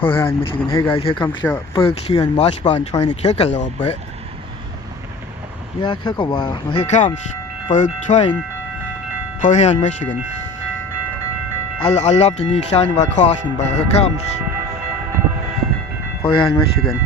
Huron, Michigan. Hey guys, here comes the first Huron washboard trying to kick a little bit. Yeah, it took a while. Well, here comes Berg train, Huron, Michigan. I love the new sound of our crossing, but here comes Huron, Michigan.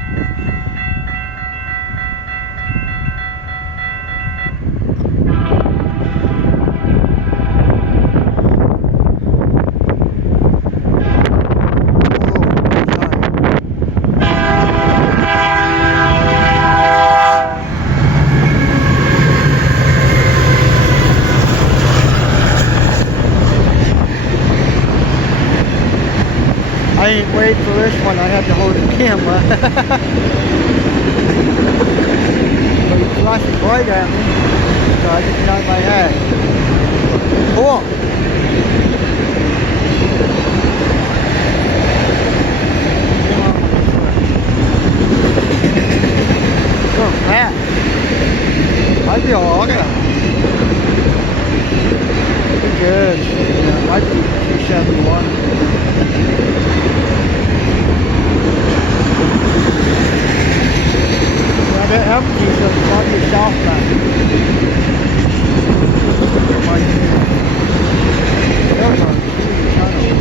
I ain't wait for this one, I have to hold the camera. But he's flashing right at me, so I just got my head. Cool. So fast. Might be all right. Pretty good. Yeah, might be 271. They're empty, so it's probably southbound. Right here. There's our tunnel.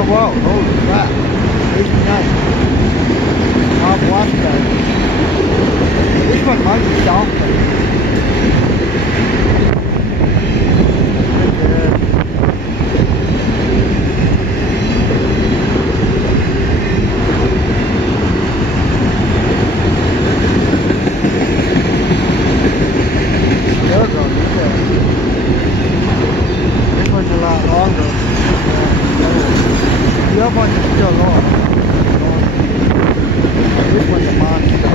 Whoa, holy crap. There's nice. I'll watch that. This one might be south. There we go, this one's a lot longer. The other one is still long. This one's a monster.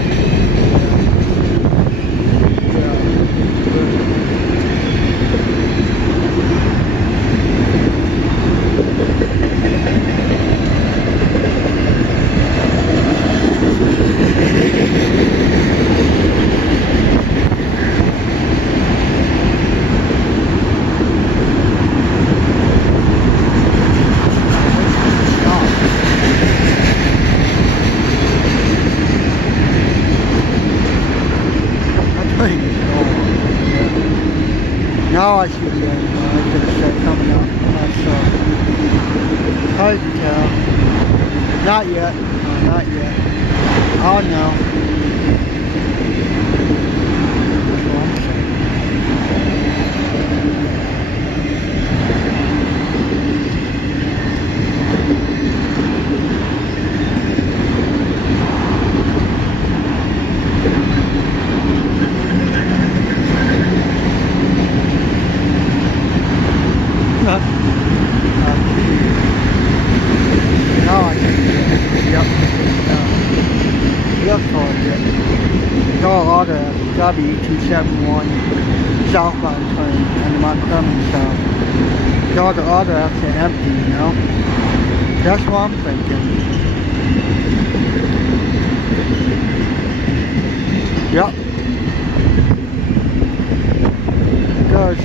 Now I see the end. I'm going to start coming up. I'm not sure. Hard to tell. Not yet. No, not yet. Oh no. E275 southbound train and the Montgomery south. All the other apps are empty, you know? That's what I'm thinking. Yep. Because